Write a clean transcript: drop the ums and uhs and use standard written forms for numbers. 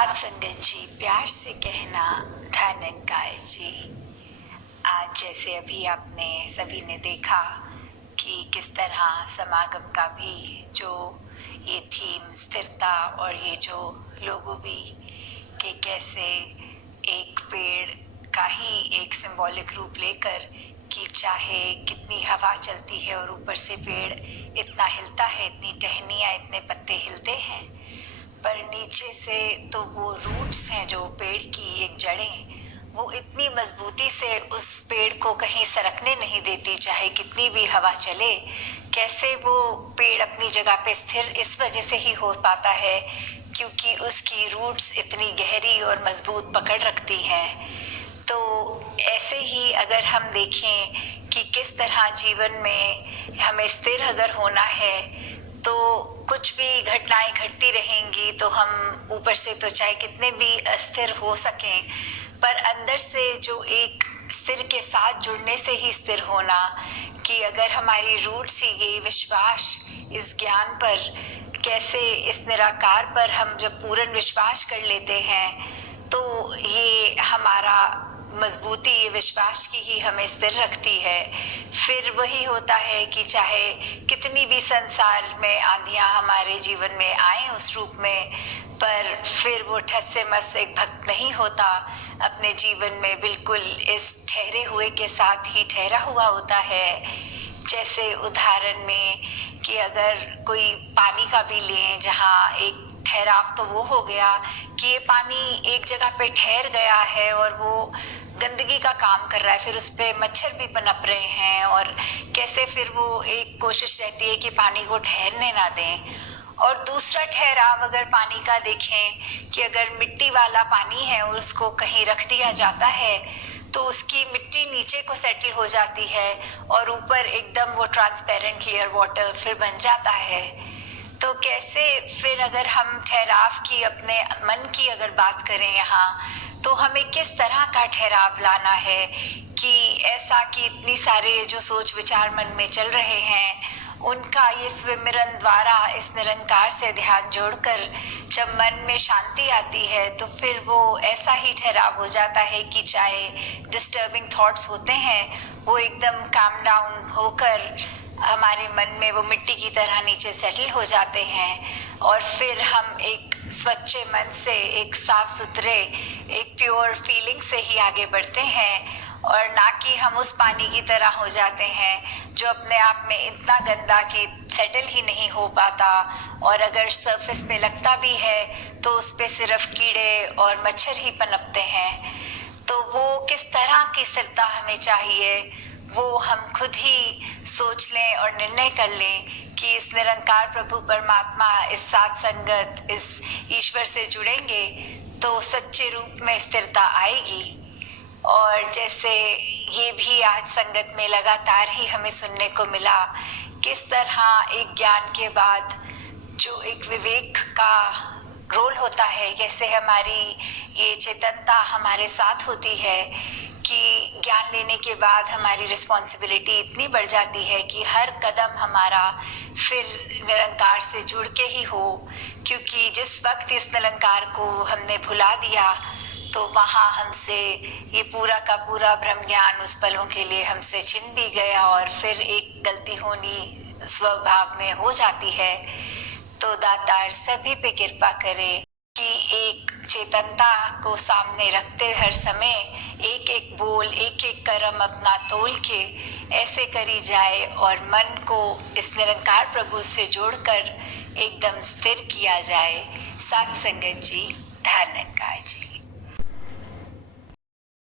आज संगत जी, प्यार से कहना धनंकार जी। आज जैसे अभी आपने सभी ने देखा कि किस तरह समागम का भी जो ये थीम स्थिरता और ये जो लोगो भी कि कैसे एक पेड़ का ही एक सिंबॉलिक रूप लेकर कि चाहे कितनी हवा चलती है और ऊपर से पेड़ इतना हिलता है, इतनी टहनियाँ, इतने पत्ते हिलते हैं, पर नीचे से तो वो रूट्स हैं जो पेड़ की एक जड़ें, वो इतनी मजबूती से उस पेड़ को कहीं सरकने नहीं देती, चाहे कितनी भी हवा चले। कैसे वो पेड़ अपनी जगह पे स्थिर इस वजह से ही हो पाता है क्योंकि उसकी रूट्स इतनी गहरी और मजबूत पकड़ रखती हैं। तो ऐसे ही अगर हम देखें कि किस तरह जीवन में हमें स्थिर अगर होना है तो कुछ भी घटनाएं घटती रहेंगी तो हम ऊपर से तो चाहे कितने भी अस्थिर हो सकें, पर अंदर से जो एक स्थिर के साथ जुड़ने से ही स्थिर होना कि अगर हमारी रूट्स ही ये विश्वास इस ज्ञान पर, कैसे इस निराकार पर हम जब पूर्ण विश्वास कर लेते हैं तो ये हमारा मजबूती, ये विश्वास की ही हमें स्थिर रखती है। फिर वही होता है कि चाहे कितनी भी संसार में आंधियां हमारे जीवन में आए उस रूप में, पर फिर वो ठस से मस एक भक्त नहीं होता, अपने जीवन में बिल्कुल इस ठहरे हुए के साथ ही ठहरा हुआ होता है। जैसे उदाहरण में कि अगर कोई पानी का भी लें, जहाँ एक ठहराव तो वो हो गया कि ये पानी एक जगह पे ठहर गया है और वो गंदगी का काम कर रहा है, फिर उस पे मच्छर भी पनप रहे हैं और कैसे फिर वो एक कोशिश रहती है कि पानी को ठहरने ना दें। और दूसरा ठहराव अगर पानी का देखें कि अगर मिट्टी वाला पानी है और उसको कहीं रख दिया जाता है तो उसकी मिट्टी नीचे को सेटल हो जाती है और ऊपर एकदम वो ट्रांसपेरेंट क्लियर वाटर फिर बन जाता है। तो कैसे फिर अगर हम ठहराव की, अपने मन की अगर बात करें यहाँ, तो हमें किस तरह का ठहराव लाना है कि ऐसा कि इतनी सारे जो सोच विचार मन में चल रहे हैं उनका ये स्विमिरन द्वारा इस निरंकार से ध्यान जोड़कर जब मन में शांति आती है तो फिर वो ऐसा ही ठहराव हो जाता है कि चाहे डिस्टर्बिंग थॉट्स होते हैं वो एकदम काम डाउन होकर हमारे मन में वो मिट्टी की तरह नीचे सेटल हो जाते हैं और फिर हम एक स्वच्छ मन से, एक साफ सुथरे, एक प्योर फीलिंग से ही आगे बढ़ते हैं और ना कि हम उस पानी की तरह हो जाते हैं जो अपने आप में इतना गंदा कि सेटल ही नहीं हो पाता और अगर सरफेस पे लगता भी है तो उस पे सिर्फ कीड़े और मच्छर ही पनपते हैं। तो वो किस तरह की स्थिरता हमें चाहिए वो हम खुद ही सोच लें और निर्णय कर लें कि इस निरंकार प्रभु परमात्मा, इस साथ संगत, इस ईश्वर से जुड़ेंगे तो सच्चे रूप में स्थिरता आएगी। और जैसे ये भी आज संगत में लगातार ही हमें सुनने को मिला, किस तरह एक ज्ञान के बाद जो एक विवेक का रोल होता है, कैसे हमारी ये चेतनता हमारे साथ होती है कि ज्ञान लेने के बाद हमारी रिस्पॉन्सिबिलिटी इतनी बढ़ जाती है कि हर कदम हमारा फिर निरंकार से जुड़ के ही हो, क्योंकि जिस वक्त इस निरंकार को हमने भुला दिया तो वहाँ हमसे ये पूरा का पूरा ब्रह्म ज्ञान उस पलों के लिए हमसे छिन भी गया और फिर एक गलती होनी स्वभाव में हो जाती है। तो दातार सभी पे कृपा करे कि एक चेतनता को सामने रखते हर समय एक एक बोल, एक एक कर्म अपना तोल के ऐसे करी जाए और मन को इस निरंकार प्रभु से जोड़कर एकदम स्थिर किया जाए। साथ संगत जी, धन्यवाद जी।